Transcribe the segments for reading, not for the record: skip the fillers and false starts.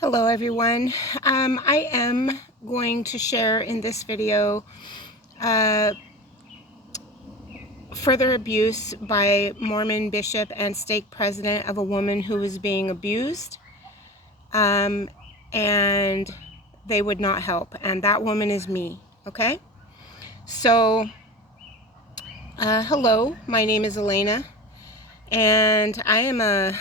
Hello everyone. I am going to share in this video further abuse by Mormon bishop and stake president of a woman who was being abused, and they would not help, and that woman is me. Okay, so hello, my name is Elena, and I am a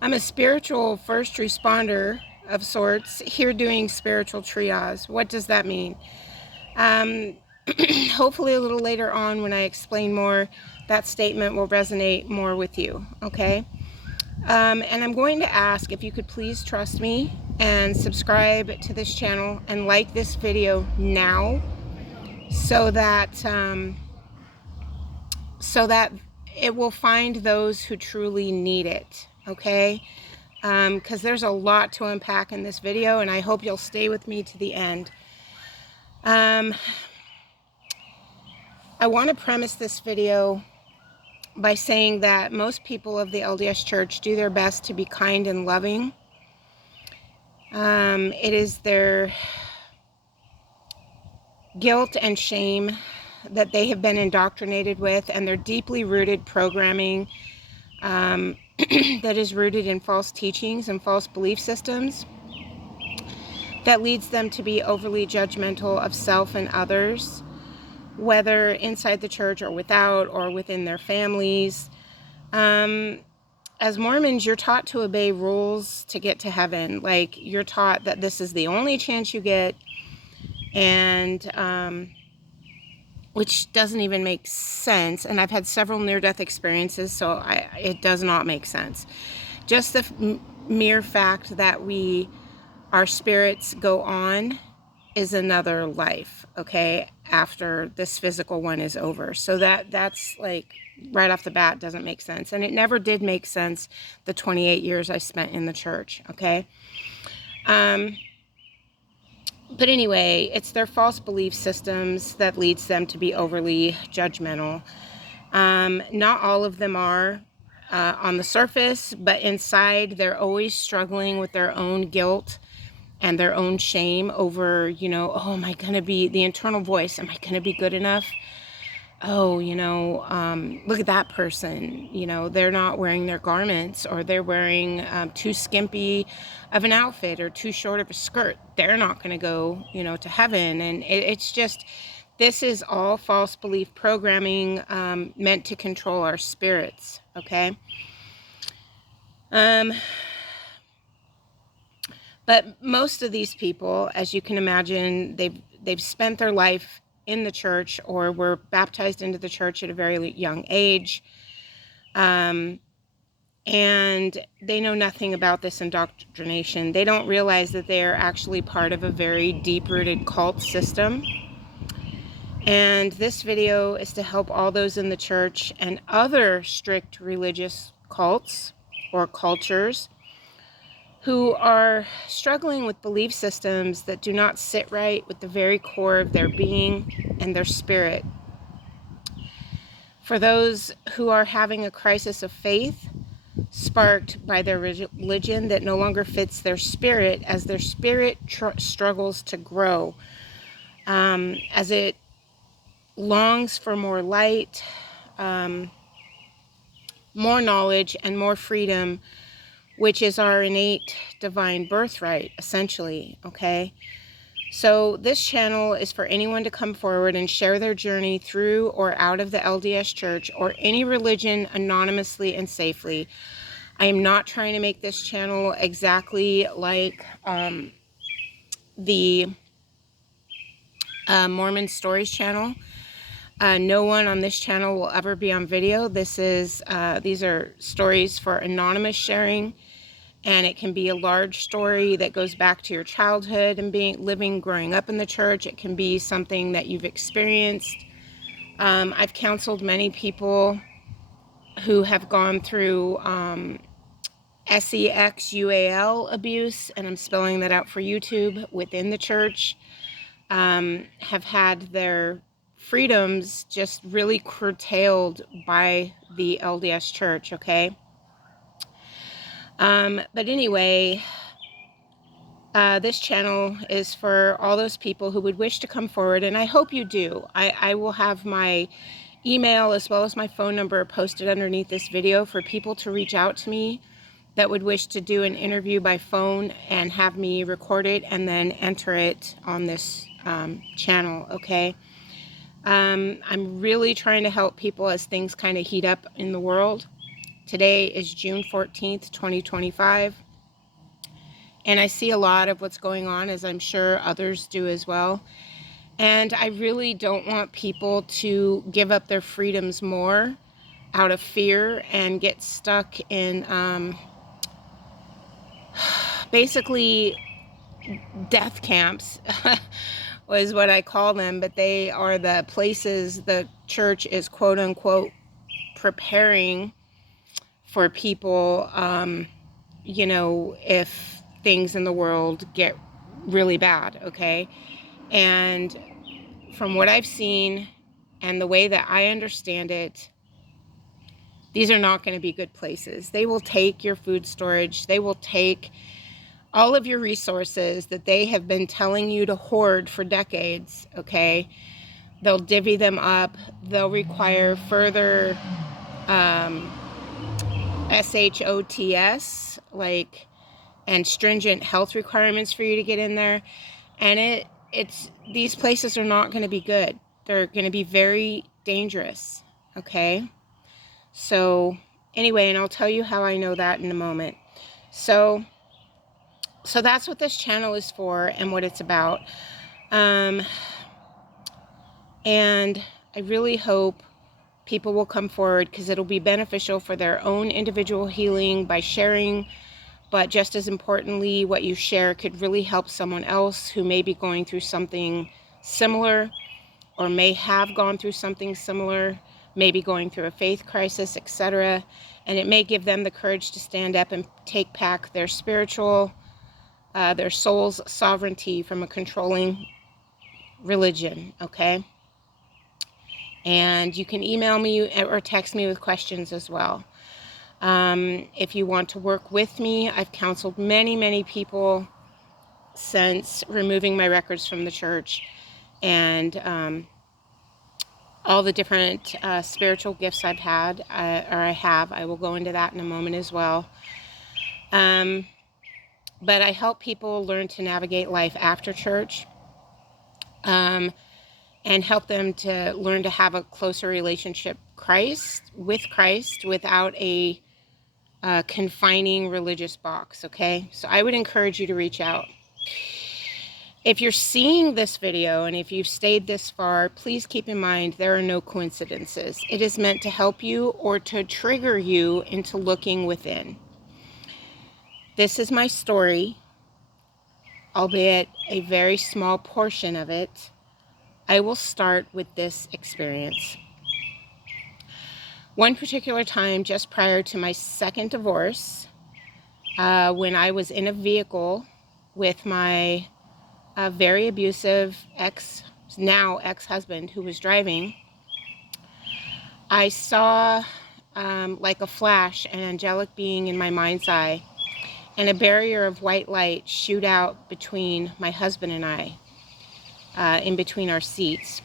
I'm a spiritual first responder of sorts here doing spiritual triage. What does that mean? Hopefully a little later on when I explain more, that statement will resonate more with you, okay? And I'm going to ask if you could please trust me and subscribe to this channel and like this video now so that it will find those who truly need it, okay? Because there's a lot to unpack in this video, and I hope you'll stay with me to the end. I want to premise this video by saying that most people of the LDS Church do their best to be kind and loving. It is their guilt and shame that they have been indoctrinated with, and their deeply rooted programming that is rooted in false teachings and false belief systems that leads them to be overly judgmental of self and others, whether inside the church or without, or within their families. As Mormons, you're taught to obey rules to get to heaven. Like, you're taught that this is the only chance you get, and which doesn't even make sense. And I've had several near-death experiences, so it does not make sense. Just the mere fact that our spirits go on is another life, okay, after this physical one is over. So that's like right off the bat doesn't make sense. And it never did make sense the 28 years I spent in the church, okay? But anyway, it's their false belief systems that leads them to be overly judgmental. Not all of them are on the surface, but inside they're always struggling with their own guilt and their own shame over, oh, am I going to be, the internal voice, am I going to be good enough? Oh, look at that person, they're not wearing their garments, or they're wearing too skimpy of an outfit or too short of a skirt. They're not going to go, to heaven. And it's just, this is all false belief programming meant to control our spirits, okay? But most of these people, as you can imagine, they've spent their life in the church or were baptized into the church at a very young age. And they know nothing about this indoctrination. They don't realize that they are actually part of a very deep-rooted cult system. And this video is to help all those in the church and other strict religious cults or cultures who are struggling with belief systems that do not sit right with the very core of their being and their spirit. For those who are having a crisis of faith sparked by their religion that no longer fits their spirit, as their spirit struggles to grow, as it longs for more light, more knowledge, and more freedom, which is our innate divine birthright, essentially, okay? So this channel is for anyone to come forward and share their journey through or out of the LDS Church or any religion anonymously and safely. I am not trying to make this channel exactly like the Mormon Stories channel. No one on this channel will ever be on video. These are stories for anonymous sharing, and it can be a large story that goes back to your childhood and growing up in the church. It can be something that you've experienced. I've counseled many people who have gone through SEXUAL abuse, and I'm spelling that out for YouTube, within the church, have had their freedoms just really curtailed by the LDS Church, okay? But anyway, This channel is for all those people who would wish to come forward, and I hope you do. I will have my email as well as my phone number posted underneath this video for people to reach out to me that would wish to do an interview by phone and have me record it and then enter it on this channel, okay? I'm really trying to help people as things kind of heat up in the world. Today is June 14th, 2025. And I see a lot of what's going on, as I'm sure others do as well. And I really don't want people to give up their freedoms more out of fear and get stuck in basically death camps was what I call them. But they are the places the church is quote unquote preparing for people, you know, if things in the world get really bad, okay? And from what I've seen and the way that I understand it, these are not going to be good places. They will take your food storage. They will take all of your resources that they have been telling you to hoard for decades, okay? They'll divvy them up. They'll require further SHOTS, like, and stringent health requirements for you to get in there. And these places are not going to be good. They're going to be very dangerous, okay? So anyway, and I'll tell you how I know that in a moment. So that's what this channel is for and what it's about. And I really hope people will come forward, because it'll be beneficial for their own individual healing by sharing. But just as importantly, what you share could really help someone else who may be going through something similar, or may have gone through something similar, maybe going through a faith crisis, etc. And it may give them the courage to stand up and take back their spiritual, their soul's sovereignty from a controlling religion, okay? And you can email me or text me with questions as well. If you want to work with me, I've counseled many people since removing my records from the church, and all the different spiritual gifts I've had, I will go into that in a moment as well. But I help people learn to navigate life after church, and help them to learn to have a closer relationship with Christ without a confining religious box, okay? So I would encourage you to reach out. If you're seeing this video and if you've stayed this far, please keep in mind there are no coincidences. It is meant to help you or to trigger you into looking within. This is my story, albeit a very small portion of it. I will start with this experience. One particular time just prior to my second divorce, when I was in a vehicle with my very abusive now ex-husband who was driving, I saw like a flash, an angelic being in my mind's eye, and a barrier of white light shoot out between my husband and I, in between our seats.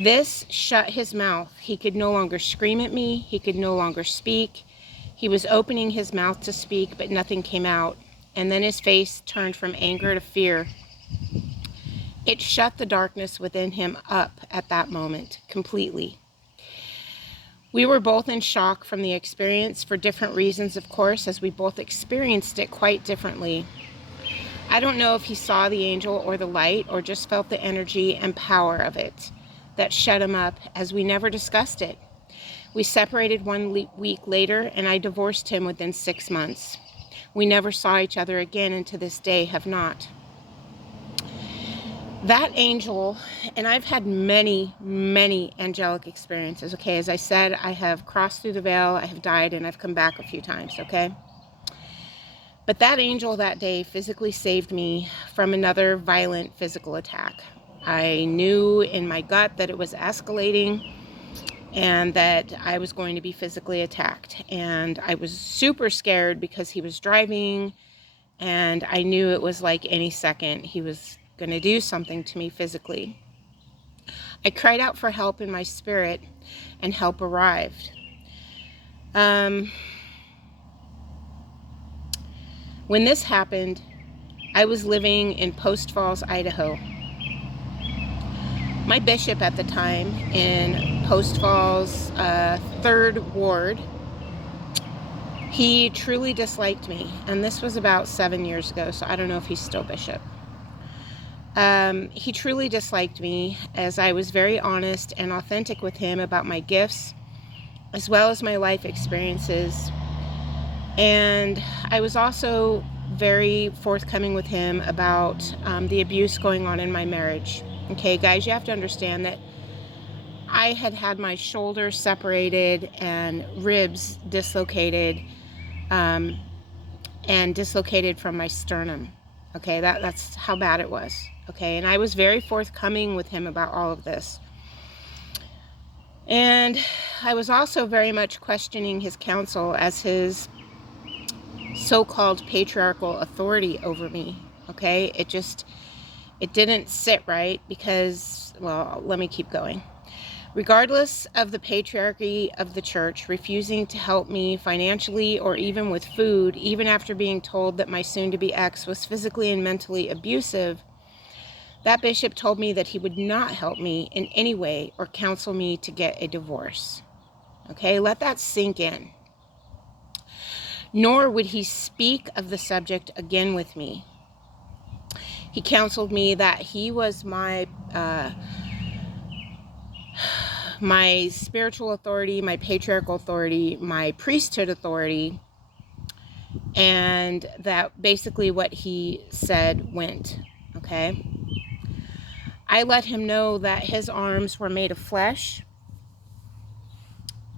This shut his mouth. He could no longer scream at me. He could no longer speak. He was opening his mouth to speak, but nothing came out. And then his face turned from anger to fear. It shut the darkness within him up at that moment, completely. We were both in shock from the experience for different reasons, of course, as we both experienced it quite differently. I don't know if he saw the angel or the light, or just felt the energy and power of it that shut him up, as we never discussed it. We separated 1 week later, and I divorced him within 6 months. We never saw each other again, and to this day have not. That angel, and I've had many angelic experiences, okay? As I said, I have crossed through the veil, I have died, and I've come back a few times, okay? But that angel that day physically saved me from another violent physical attack. I knew in my gut that it was escalating and that I was going to be physically attacked. And I was super scared because he was driving And I knew it was like any second he was going to do something to me physically. I cried out for help in my spirit, and help arrived. When this happened, I was living in Post Falls, Idaho. My bishop at the time in Post Falls, 3rd Ward, he truly disliked me. And this was about 7 years ago, so I don't know if he's still bishop. He truly disliked me, as I was very honest and authentic with him about my gifts, as well as my life experiences. And I was also very forthcoming with him about the abuse going on in my marriage. Okay, guys, you have to understand that I had had my shoulder separated and ribs dislocated, and dislocated from my sternum. Okay, that's how bad it was. Okay, and I was very forthcoming with him about all of this. And I was also very much questioning his counsel as his so-called patriarchal authority over me. Okay, it didn't sit right because, well, let me keep going. Regardless of the patriarchy of the church refusing to help me financially or even with food, even after being told that my soon-to-be ex was physically and mentally abusive, that bishop told me that he would not help me in any way or counsel me to get a divorce. Okay, let that sink in. Nor would he speak of the subject again with me. He counseled me that he was my spiritual authority, my patriarchal authority, my priesthood authority, and that basically what he said went. Okay? I let him know that his arms were made of flesh,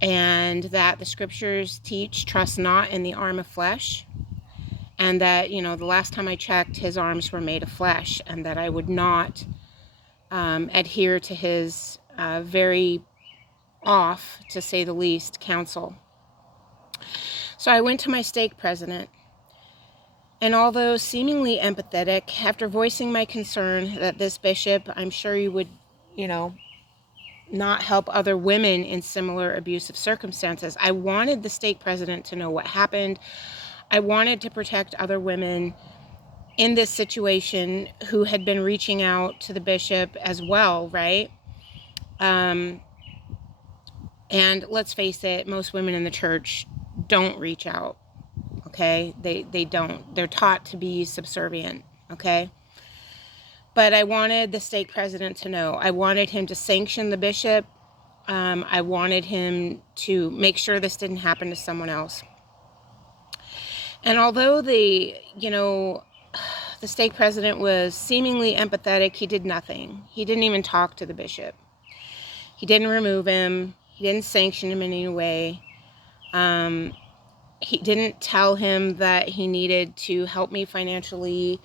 and that the scriptures teach, trust not in the arm of flesh, and that, the last time I checked, his arms were made of flesh, and that I would not adhere to his very off, to say the least, counsel. So I went to my stake president, and although seemingly empathetic, after voicing my concern that this bishop, I'm sure you would, not help other women in similar abusive circumstances, I wanted the stake president to know what happened. I wanted to protect other women in this situation who had been reaching out to the bishop as well, right? And let's face it, most women in the church don't reach out, okay? They don't. They're taught to be subservient, okay? But I wanted the stake president to know. I wanted him to sanction the bishop. I wanted him to make sure this didn't happen to someone else. And although the stake president was seemingly empathetic, he did nothing. He didn't even talk to the bishop. He didn't remove him. He didn't sanction him in any way. He didn't tell him that he needed to help me financially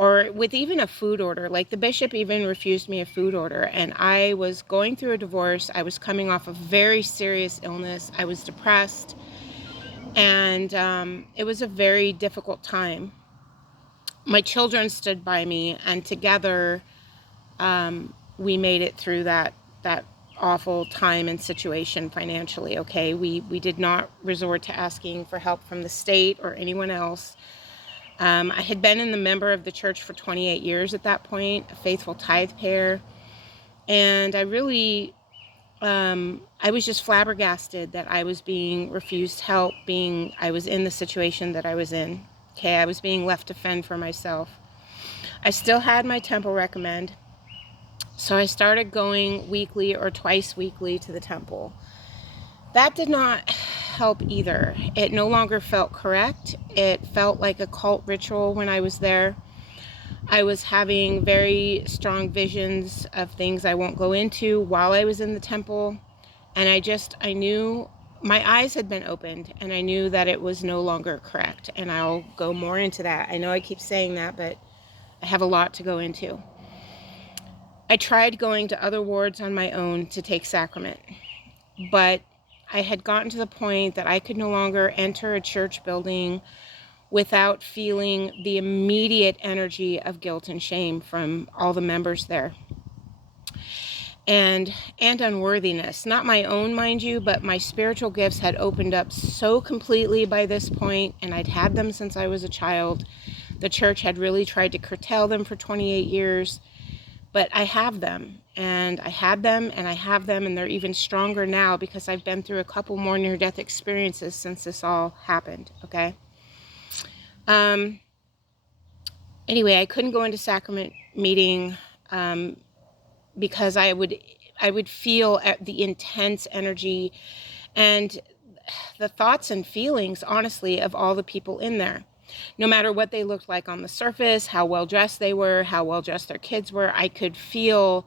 or with even a food order. Like, the bishop even refused me a food order. And I was going through a divorce. I was coming off a very serious illness. I was depressed. And it was a very difficult time. My children stood by me, and together we made it through that awful time and situation financially, okay? We did not resort to asking for help from the state or anyone else. I had been a member of the church for 28 years at that point, a faithful tithe payer, and I really, I was just flabbergasted that I was being refused help, I was in the situation that I was in, okay? I was being left to fend for myself. I still had my temple recommend, so I started going weekly or twice weekly to the temple. That did not help either. It no longer felt correct. It felt like a cult ritual when I was there. I was having very strong visions of things I won't go into while I was in the temple. And I knew my eyes had been opened, and I knew that it was no longer correct. And I'll go more into that. I know I keep saying that, but I have a lot to go into. I tried going to other wards on my own to take sacrament, but I had gotten to the point that I could no longer enter a church building without feeling the immediate energy of guilt and shame from all the members there. And unworthiness, not my own, mind you, but my spiritual gifts had opened up so completely by this point, and I'd had them since I was a child. The church had really tried to curtail them for 28 years, but I have them, and I had them, and I have them, and they're even stronger now because I've been through a couple more near-death experiences since this all happened, okay? Anyway, I couldn't go into sacrament meeting because I would feel the intense energy and the thoughts and feelings, honestly, of all the people in there. No matter what they looked like on the surface, how well dressed they were, how well dressed their kids were, I could feel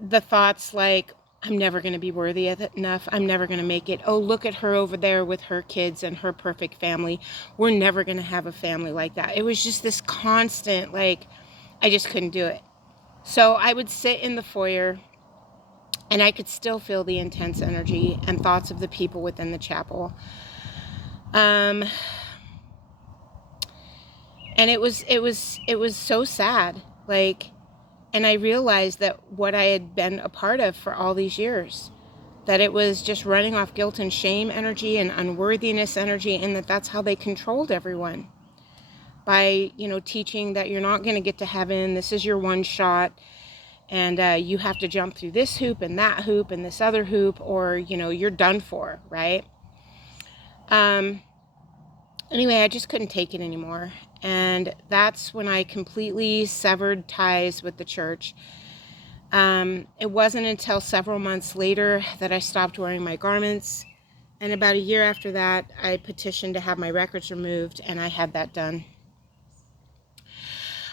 the thoughts like, I'm never going to be worthy enough. I'm never going to make it. Oh, look at her over there with her kids and her perfect family. We're never going to have a family like that. It was just this constant, like, I just couldn't do it. So I would sit in the foyer, and I could still feel the intense energy and thoughts of the people within the chapel. And it was so sad. Like, and I realized that what I had been a part of for all these years, that it was just running off guilt and shame energy and unworthiness energy, and that's how they controlled everyone. By, teaching that you're not going to get to heaven, this is your one shot, and you have to jump through this hoop and that hoop and this other hoop, or, you're done for, right? Anyway, I just couldn't take it anymore. And that's when I completely severed ties with the church. It wasn't until several months later that I stopped wearing my garments. And about a year after that, I petitioned to have my records removed, and I had that done.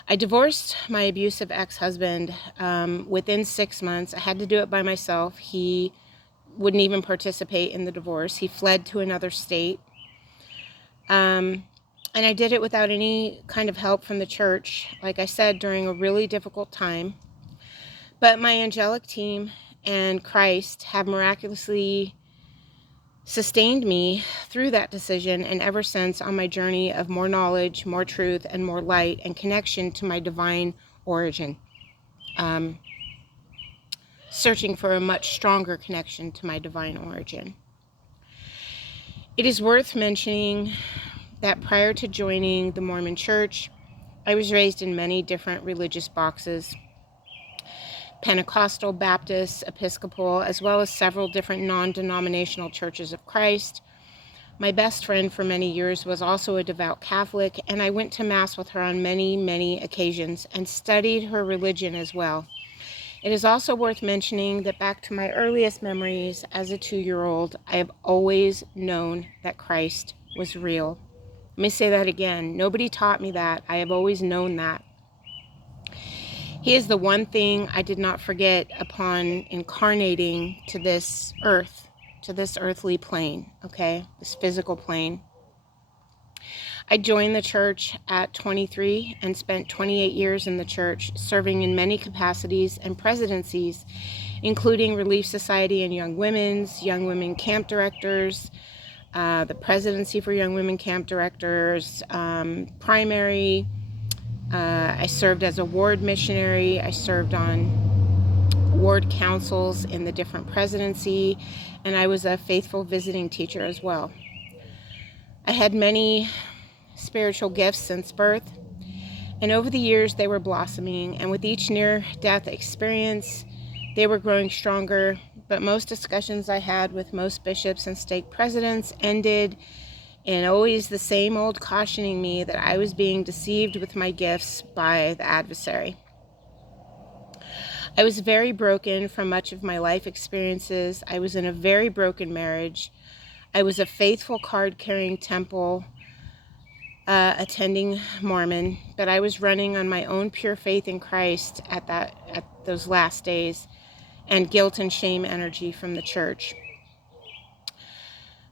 I divorced my abusive ex-husband within 6 months. I had to do it by myself. He wouldn't even participate in the divorce. He fled to another state. And I did it without any kind of help from the church, like I said, during a really difficult time. But my angelic team and Christ have miraculously sustained me through that decision, and ever since on my journey of more knowledge, more truth, and more light and connection to my divine origin. Searching for a much stronger connection to my divine origin. It is worth mentioning that prior to joining the Mormon Church, I was raised in many different religious boxes: Pentecostal, Baptist, Episcopal, as well as several different non-denominational churches of Christ. My best friend for many years was also a devout Catholic, and I went to Mass with her on many, many occasions and studied her religion as well. It is also worth mentioning that back to my earliest memories as a 2-year-old, I have always known that Christ was real. Let me say that again. Nobody taught me that. I have always known that. He is the one thing I did not forget upon incarnating to this earth, to this earthly plane, okay? This physical plane. I joined the church at 23 and spent 28 years in the church, serving in many capacities and presidencies, including Relief Society and Young Women Camp Directors, the Presidency for Young Women Camp Directors, primary. I served as a ward missionary. I served on ward councils in the different presidency, and I was a faithful visiting teacher as well. I had many spiritual gifts since birth, and over the years they were blossoming, and with each near-death experience they were growing stronger. But most discussions I had with most bishops and stake presidents ended in always the same old cautioning me that I was being deceived with my gifts by the adversary. I was very broken from much of my life experiences. I was in a very broken marriage. I was a faithful card-carrying temple attending Mormon, but I was running on my own pure faith in Christ at those last days, and guilt and shame energy from the church.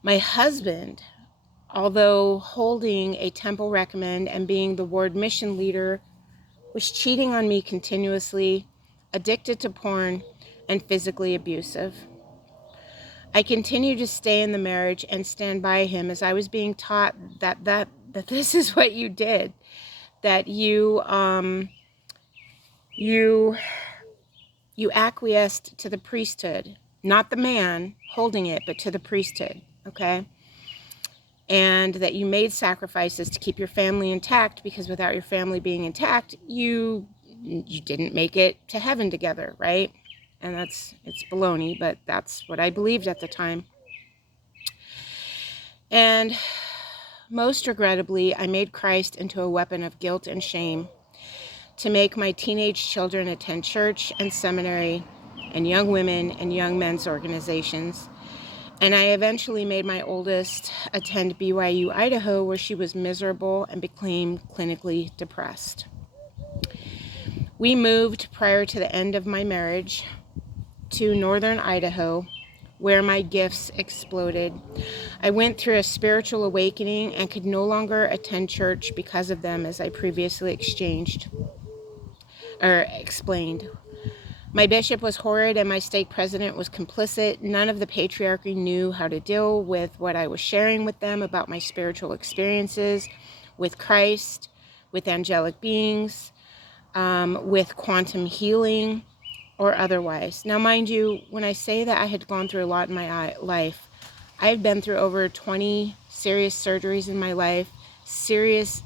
My husband, although holding a temple recommend and being the ward mission leader, was cheating on me continuously, addicted to porn, and physically abusive. I continued to stay in the marriage and stand by him, as I was being taught that that this is what you did, that you acquiesced to the priesthood, not the man holding it, but to the priesthood, okay? And that you made sacrifices to keep your family intact, because without your family being intact, you didn't make it to heaven together, right? And it's baloney, but that's what I believed at the time. And most regrettably, I made Christ into a weapon of guilt and shame to make my teenage children attend church and seminary and young women and young men's organizations. And I eventually made my oldest attend BYU, Idaho, where she was miserable and became clinically depressed. We moved prior to the end of my marriage to northern Idaho, where my gifts exploded. I went through a spiritual awakening and could no longer attend church because of them, as I previously explained. My bishop was horrid and my stake president was complicit. None of the patriarchy knew how to deal with what I was sharing with them about my spiritual experiences with Christ, with angelic beings, with quantum healing, or otherwise. Now, mind you, when I say that I had gone through a lot in my life, I've been through over 20 serious surgeries in my life, serious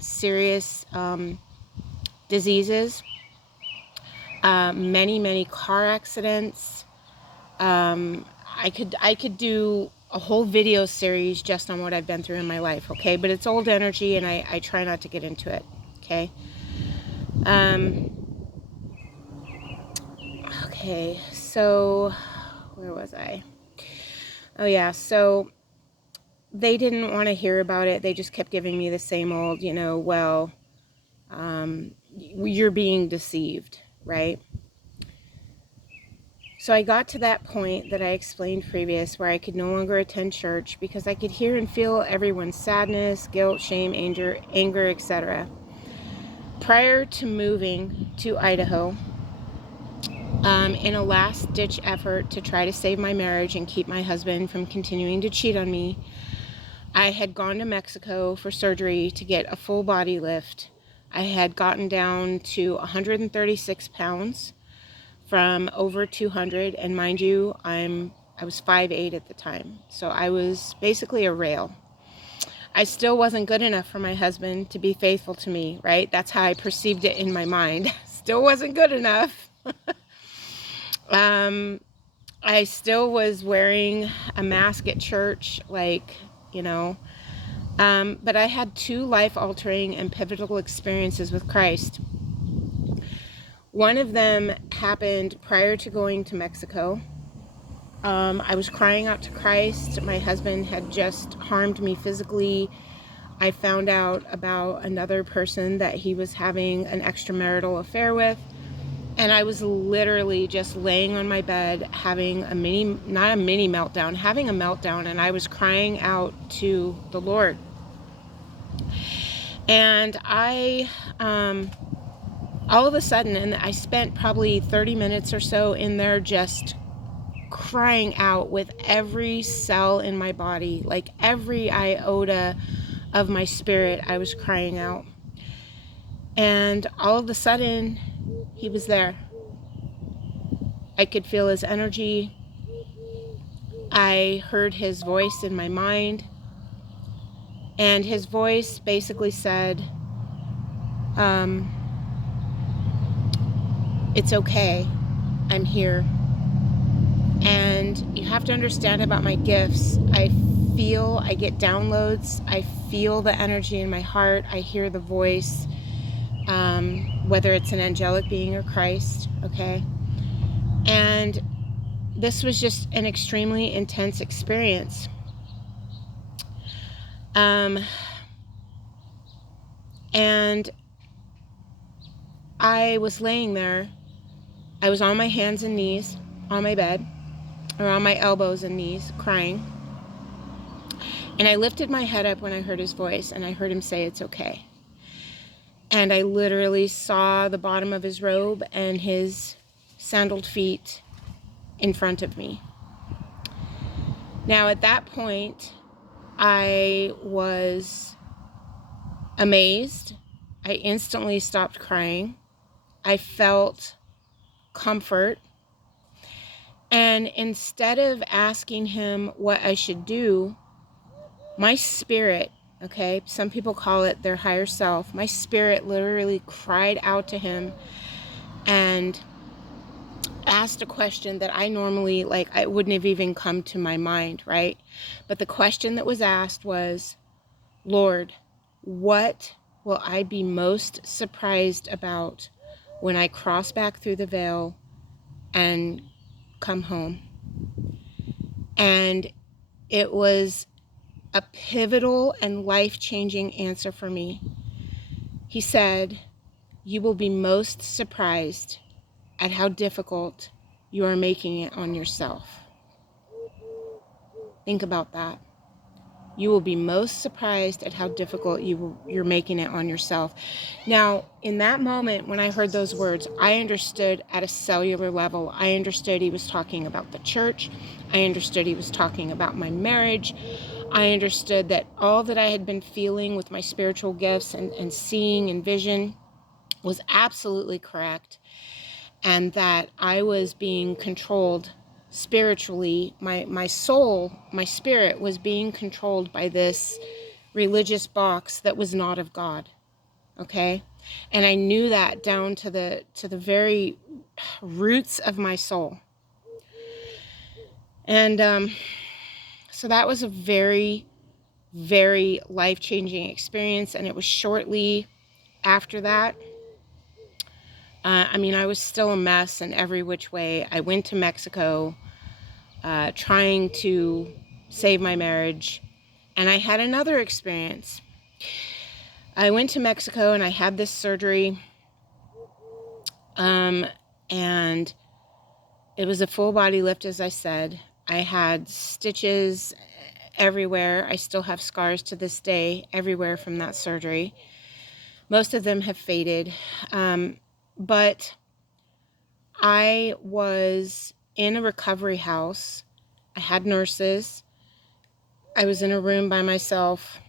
diseases, many car accidents. I could do a whole video series just on what I've been through in my life, okay? But it's old energy, and I try not to get into it, okay? Okay, so where was I? Oh yeah, so they didn't want to hear about it. They just kept giving me the same old, well, you're being deceived, right? So I got to that point that I explained previous, where I could no longer attend church because I could hear and feel everyone's sadness, guilt, shame, anger, etc. Prior to moving to Idaho, in a last-ditch effort to try to save my marriage and keep my husband from continuing to cheat on me, I had gone to Mexico for surgery to get a full body lift. I had gotten down to 136 pounds from over 200, and mind you, I was 5'8" at the time, so I was basically a rail. I still wasn't good enough for my husband to be faithful to me, right? That's how I perceived it in my mind. Still wasn't good enough. I still was wearing a mask at church, but I had two life-altering and pivotal experiences with Christ. One of them happened prior to going to Mexico. I was crying out to Christ. My husband had just harmed me physically. I found out about another person that he was having an extramarital affair with. And I was literally just laying on my bed having not a mini meltdown, having a meltdown. And I was crying out to the Lord. And all of a sudden, and I spent probably 30 minutes or so in there just crying out with every cell in my body, like every iota of my spirit, I was crying out. And all of a sudden, he was there. I could feel his energy. I heard his voice in my mind. And his voice basically said, it's okay, I'm here. And you have to understand about my gifts, I get downloads, I feel the energy in my heart, I hear the voice, whether it's an angelic being or Christ, okay? And this was just an extremely intense experience. And I was laying there, I was on my hands and knees on my bed, or on my elbows and knees, crying. And I lifted my head up when I heard his voice, and I heard him say, it's okay. And I literally saw the bottom of his robe and his sandaled feet in front of me. Now, at that point, I was amazed. I instantly stopped crying. I felt comfort. And instead of asking him what I should do, my spirit, okay, some people call it their higher self, my spirit literally cried out to him and asked a question that I normally, like, I wouldn't have even come to my mind, right? But the question that was asked was, Lord, what will I be most surprised about when I cross back through the veil and come home? And it was a pivotal and life-changing answer for me. He said, you will be most surprised at how difficult you are making it on yourself. Think about that. You will be most surprised at how difficult you're making it on yourself. Now, in that moment, when I heard those words, I understood at a cellular level. I understood he was talking about the church. I understood he was talking about my marriage. I understood that all that I had been feeling with my spiritual gifts and seeing and vision was absolutely correct, and that I was being controlled spiritually. My soul, my spirit was being controlled by this religious box that was not of God. Okay? And I knew that down to the very roots of my soul. And so that was a very, very life-changing experience. And it was shortly after that. I was still a mess in every which way. I went to Mexico trying to save my marriage. And I had another experience. I went to Mexico and I had this surgery. And it was a full body lift, as I said. I had stitches everywhere. I still have scars to this day everywhere from that surgery. Most of them have faded. But I was in a recovery house. I had nurses. I was in a room by myself.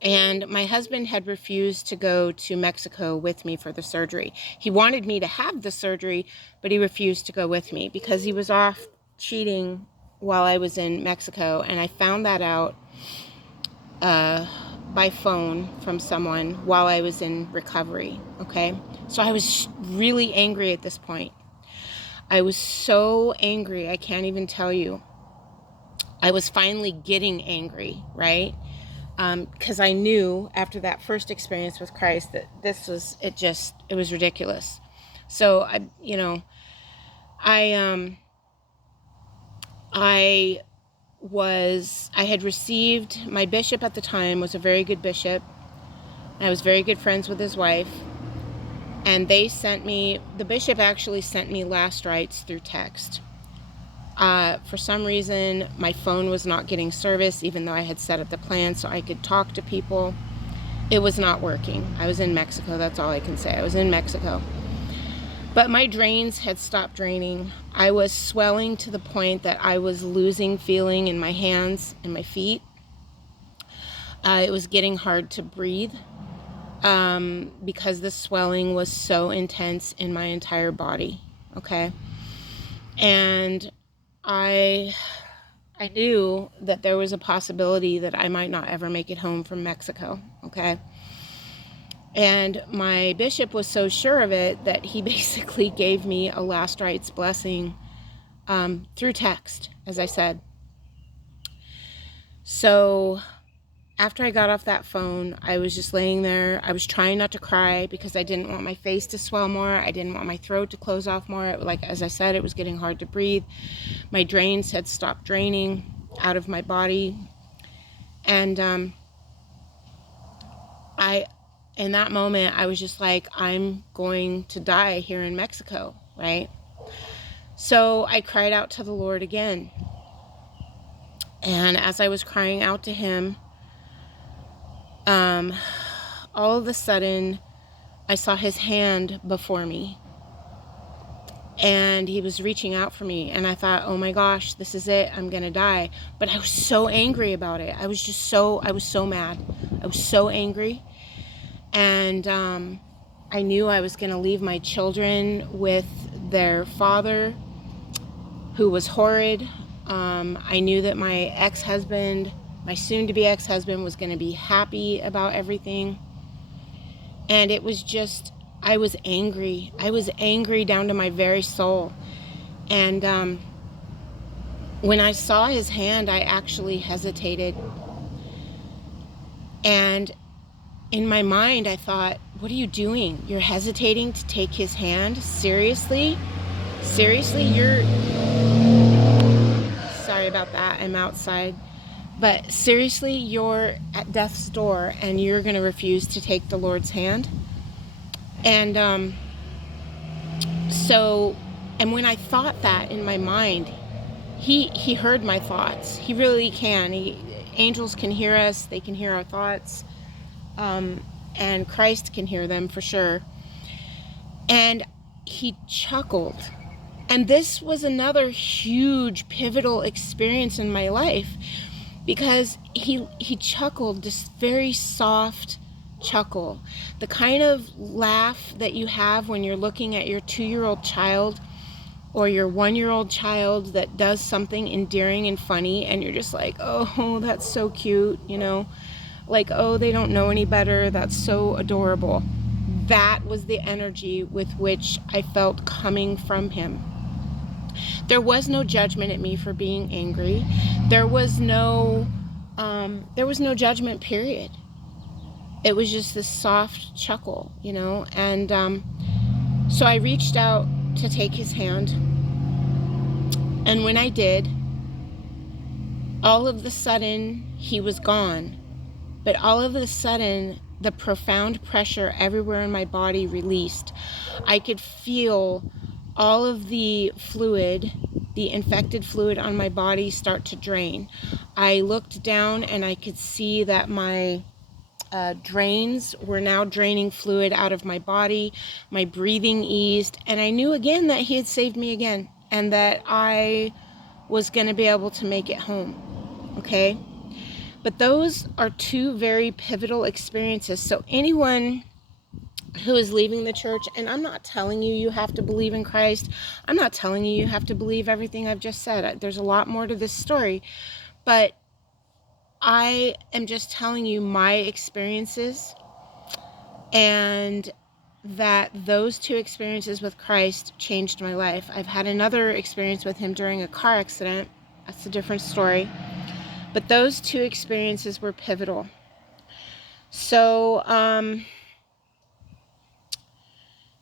And my husband had refused to go to Mexico with me for the surgery. He wanted me to have the surgery, but he refused to go with me because he was off cheating while I was in Mexico. And I found that out by phone from someone while I was in recovery, okay? So I was really angry at this point. I was so angry, I can't even tell you. I was finally getting angry, right? Because I knew after that first experience with Christ that it was ridiculous. So I had received, my bishop at the time was a very good bishop. I was very good friends with his wife. And the bishop actually sent me last rites through text. For some reason, my phone was not getting service, even though I had set up the plan so I could talk to people. It was not working. I was in Mexico, that's all I can say. I was in Mexico. But my drains had stopped draining. I was swelling to the point that I was losing feeling in my hands and my feet. It was getting hard to breathe because the swelling was so intense in my entire body, okay? And I knew that there was a possibility that I might not ever make it home from Mexico, okay? And my bishop was so sure of it that he basically gave me a last rites blessing through text, as I said. So after I got off that phone, I was just laying there. I was trying not to cry because I didn't want my face to swell more. I didn't want my throat to close off more. Like, as I said, it was getting hard to breathe. My drains had stopped draining out of my body. And in that moment, I was just like, I'm going to die here in Mexico, right? So I cried out to the Lord again. And as I was crying out to him, all of a sudden, I saw his hand before me. and he was reaching out for me, and I thought, oh my gosh, this is it, I'm gonna die. But I was so angry about it. I was so mad. I was so angry. And I knew I was gonna leave my children with their father, who was horrid. I knew that my ex-husband, my soon-to-be ex-husband, was gonna be happy about everything. And it was just, I was angry. I was angry down to my very soul. And when I saw his hand, I actually hesitated. And in my mind, I thought, what are you doing? You're hesitating to take his hand? Seriously? Seriously? Sorry about that. I'm outside. But seriously, you're at death's door and you're going to refuse to take the Lord's hand? And and when I thought that in my mind, he heard my thoughts. He really can. Angels can hear us. They can hear our thoughts. And Christ can hear them for sure. And he chuckled. And this was another huge pivotal experience in my life, because he chuckled, this very soft chuckle, the kind of laugh that you have when you're looking at your 2-year-old child or your 1-year-old child that does something endearing and funny, and you're just like, oh, that's so cute, you know, like, oh, they don't know any better, that's so adorable. That was the energy with which I felt coming from him. There was no judgment at me for being angry. There was no judgment, period. It was just this soft chuckle, you know. And so I reached out to take his hand. And when I did, all of a sudden, he was gone. But all of a sudden, the profound pressure everywhere in my body released. I could feel all of the fluid, the infected fluid on my body, start to drain. I looked down and I could see that my drains were now draining fluid out of my body. My breathing eased, and I knew again that he had saved me again, and that I was going to be able to make it home. Okay? But those are two very pivotal experiences. So anyone who is leaving the church, and I'm not telling you you have to believe in Christ. I'm not telling you you have to believe everything I've just said. There's a lot more to this story. But I am just telling you my experiences, and that those two experiences with Christ changed my life. I've had another experience with him during a car accident. That's a different story. But those two experiences were pivotal. So,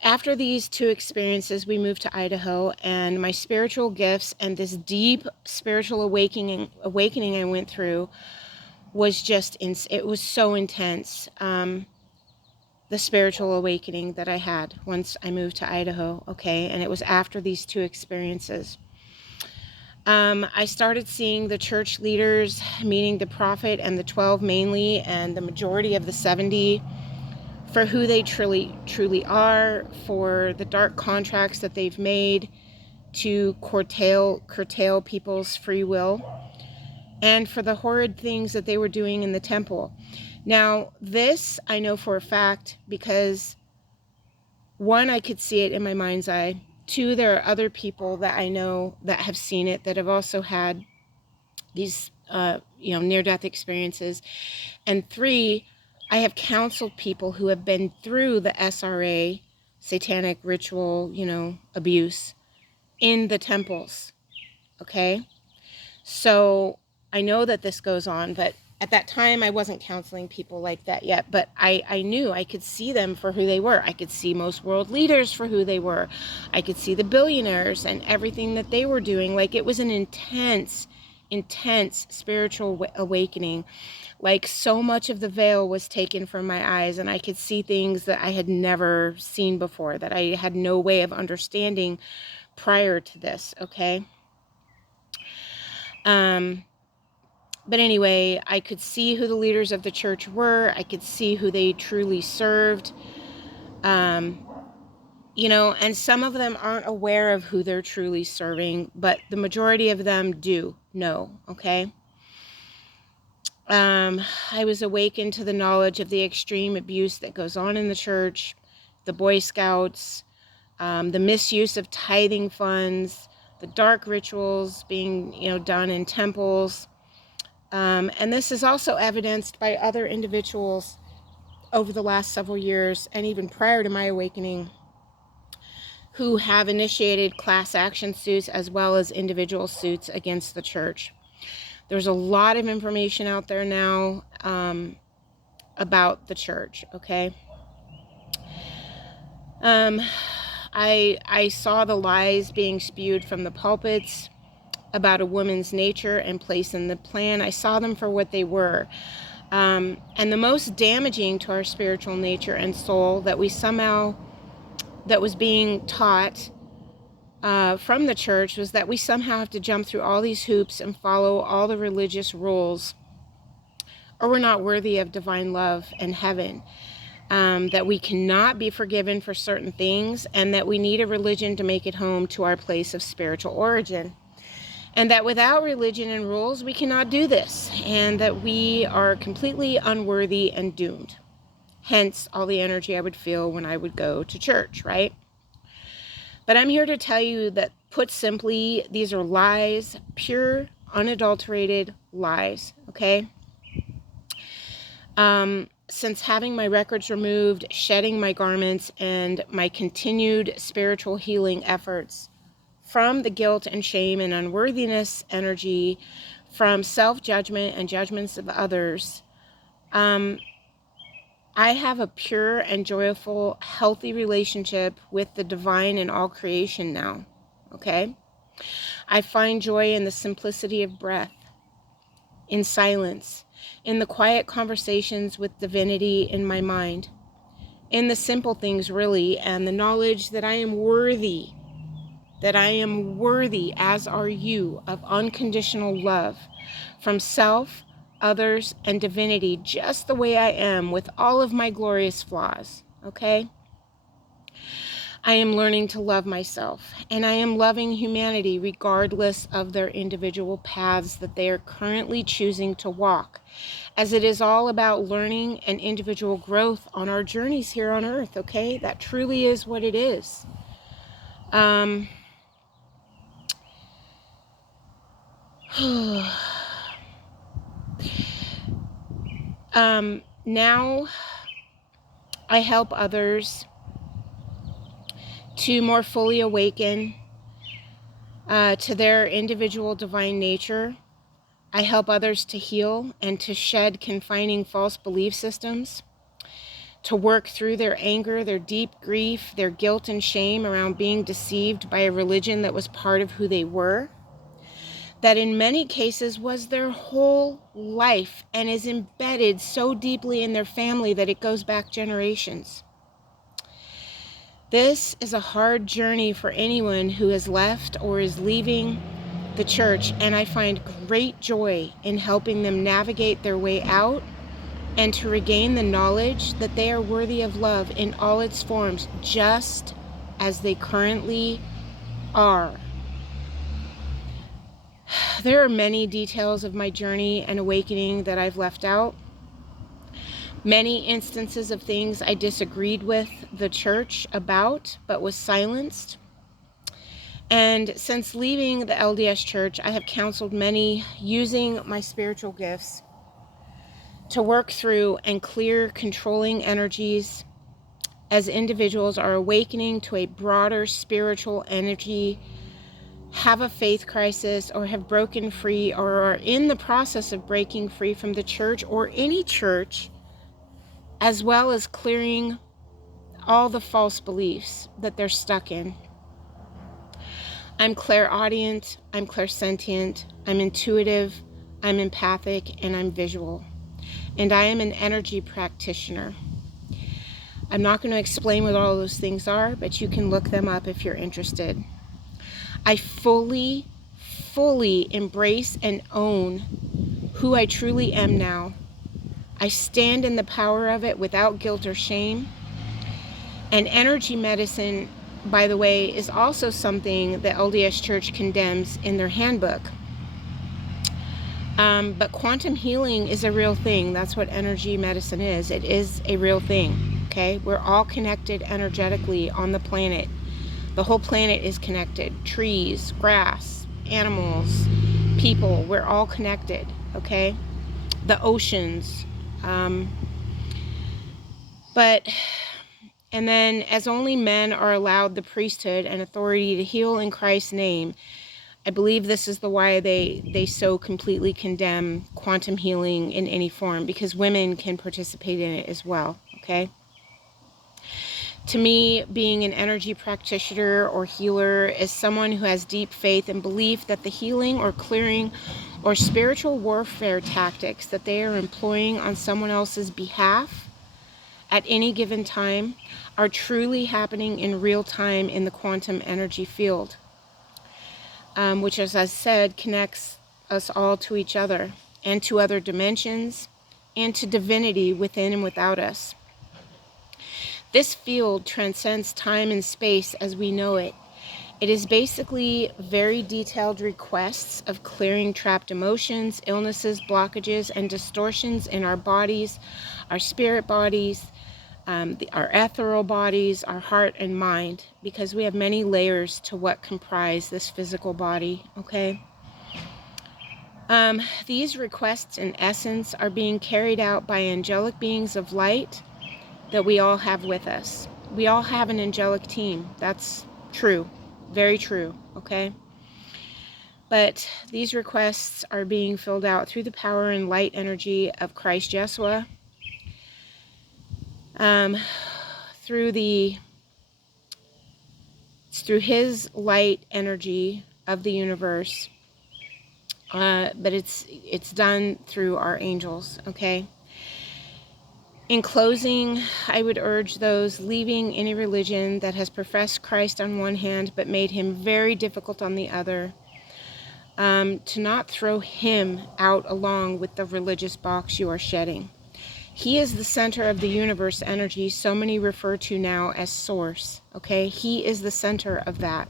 after these two experiences, we moved to Idaho, and my spiritual gifts and this deep spiritual awakening I went through was just, it was so intense. The spiritual awakening that I had once I moved to Idaho, okay? And it was after these two experiences. I started seeing the church leaders, meaning the prophet and the 12 mainly, and the majority of the 70, for who they truly are, for the dark contracts that they've made to curtail people's free will, and for the horrid things that they were doing in the temple. Now, this I know for a fact because, one, I could see it in my mind's eye. Two, there are other people that I know that have seen it, that have also had these near-death experiences. And three, I have counseled people who have been through the SRA, satanic ritual, abuse in the temples. Okay? So I know that this goes on, but at that time I wasn't counseling people like that yet, but I knew I could see them for who they were. I could see most world leaders for who they were. I could see the billionaires and everything that they were doing. Like, it was an intense spiritual awakening. Like, so much of the veil was taken from my eyes, and I could see things that I had never seen before, that I had no way of understanding prior to this, okay? But anyway, I could see who the leaders of the church were. I could see who they truly served. And some of them aren't aware of who they're truly serving, but the majority of them do know, okay? I was awakened to the knowledge of the extreme abuse that goes on in the church, the Boy Scouts, the misuse of tithing funds, the dark rituals being, done in temples. And this is also evidenced by other individuals over the last several years, and even prior to my awakening, who have initiated class action suits as well as individual suits against the church. There's a lot of information out there now about the church, okay? I saw the lies being spewed from the pulpits about a woman's nature and place in the plan. I saw them for what they were. And the most damaging to our spiritual nature and soul that was being taught from the church was that we somehow have to jump through all these hoops and follow all the religious rules, or we're not worthy of divine love and heaven. That we cannot be forgiven for certain things, and that we need a religion to make it home to our place of spiritual origin. And that without religion and rules, we cannot do this, and that we are completely unworthy and doomed. Hence, all the energy I would feel when I would go to church, right? But I'm here to tell you that, put simply, these are lies, pure, unadulterated lies, okay? Since having my records removed, shedding my garments, and my continued spiritual healing efforts from the guilt and shame and unworthiness energy, from self-judgment and judgments of others, I have a pure and joyful, healthy relationship with the divine and all creation now, okay? I find joy in the simplicity of breath, in silence, in the quiet conversations with divinity in my mind, in the simple things really, and the knowledge that I am worthy, as are you, of unconditional love from self, others, and divinity, just the way I am, with all of my glorious flaws, okay? I am learning to love myself, and I am loving humanity regardless of their individual paths that they are currently choosing to walk, as it is all about learning and individual growth on our journeys here on earth, okay? That truly is what it is. Now I help others to more fully awaken to their individual divine nature. I help others to heal and to shed confining false belief systems, to work through their anger, their deep grief, their guilt and shame around being deceived by a religion that was part of who they were, that in many cases was their whole life and is embedded so deeply in their family that it goes back generations. This is a hard journey for anyone who has left or is leaving the church, and I find great joy in helping them navigate their way out and to regain the knowledge that they are worthy of love in all its forms, just as they currently are. There are many details of my journey and awakening that I've left out. Many instances of things I disagreed with the church about, but was silenced. And since leaving the LDS church, I have counseled many using my spiritual gifts to work through and clear controlling energies as individuals are awakening to a broader spiritual energy, have a faith crisis, or have broken free or are in the process of breaking free from the church or any church, as well as clearing all the false beliefs that they're stuck in. I'm clairaudient, I'm clairsentient, I'm intuitive, I'm empathic, and I'm visual. And I am an energy practitioner. I'm not going to explain what all those things are, but you can look them up if you're interested. I fully embrace and own who I truly am now. I stand in the power of it without guilt or shame. And energy medicine by the way, is also something the LDS Church condemns in their handbook. But quantum healing is a real thing. That's what energy medicine is. It is a real thing, okay? We're all connected energetically on the planet. The whole planet is connected. Trees, grass, animals, people, we're all connected, okay? The oceans. And then, as only men are allowed the priesthood and authority to heal in Christ's name, I believe this is the why they so completely condemn quantum healing in any form, because women can participate in it as well, okay? To me, being an energy practitioner or healer is someone who has deep faith and belief that the healing or clearing or spiritual warfare tactics that they are employing on someone else's behalf at any given time are truly happening in real time in the quantum energy field. Which, as I said, connects us all to each other and to other dimensions and to divinity within and without us. This field transcends time and space as we know it. It is basically very detailed requests of clearing trapped emotions, illnesses, blockages, and distortions in our bodies, our spirit bodies, our ethereal bodies, our heart and mind, because we have many layers to what comprise this physical body, okay? These requests, in essence, are being carried out by angelic beings of light that we all have with us. We all have an angelic team. That's true. Very true, okay? But these requests are being filled out through the power and light energy of Christ Yeshua, through his light energy of the universe, but it's done through our angels, okay? In closing, I would urge those leaving any religion that has professed Christ on one hand but made him very difficult on the other, to not throw him out along with the religious box you are shedding. He is the center of the universe energy so many refer to now as source, okay? He is the center of that.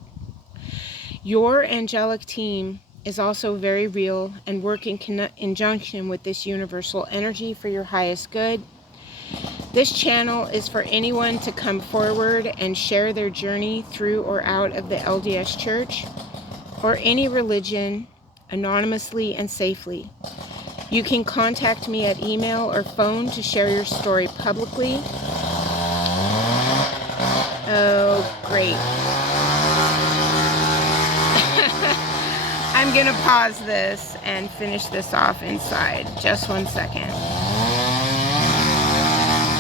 Your angelic team is also very real and work in conjunction with this universal energy for your highest good. This channel is for anyone to come forward and share their journey through or out of the LDS Church or any religion anonymously and safely. You can contact me at email or phone to share your story publicly. Oh, great. I'm going to pause this and finish this off inside. Just 1 second.